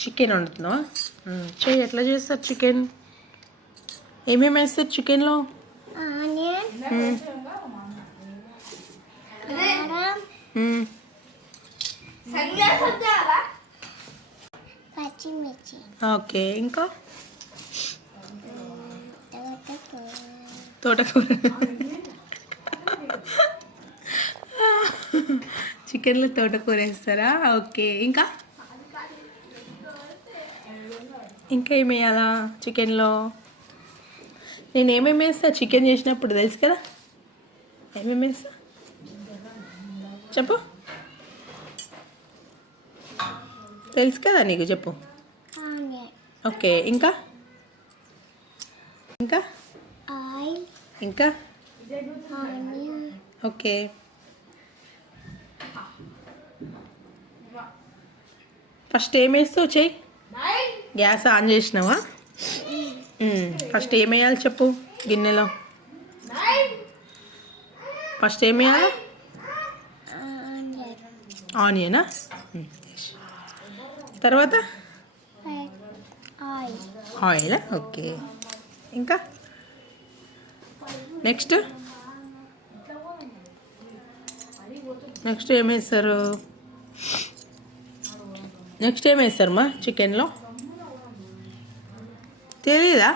Chicken వండుతున్నావా? చెయ్యి. ఎట్లా చేస్తారు చికెన్? ఏమేమి వేస్తారు చికెన్లో? పచ్చిమిర్చి. ఓకే, ఇంకా తోటకూర. చికెన్లో తోటకూర వేస్తారా? ఓకే, ఇంకా ఇంకా ఏమి వేయాలా చికెన్లో? నేను ఏమేమి వేస్తా చికెన్ చేసినప్పుడు తెలుసు కదా? ఏమేమి వేస్తా చెప్పు. తెలుసు కదా నీకు, చెప్పు. ఓకే, ఇంకా ఇంకా ఇంకా ఓకే. ఫస్ట్ ఏం వేస్తావు చెయ్యి. గ్యాస్ ఆన్ చేసినావా? ఫస్ట్ ఏం వేయాలి చెప్పు గిన్నెలో? ఫస్ట్ ఏం వేయాలి? ఆనియనా? తర్వాత ఆయిల్. ఓకే, ఇంకా నెక్స్ట్ ఏం వేస్తారు? నెక్స్ట్ ఏం వేస్తారు మా చికెన్లో? తెలీదా?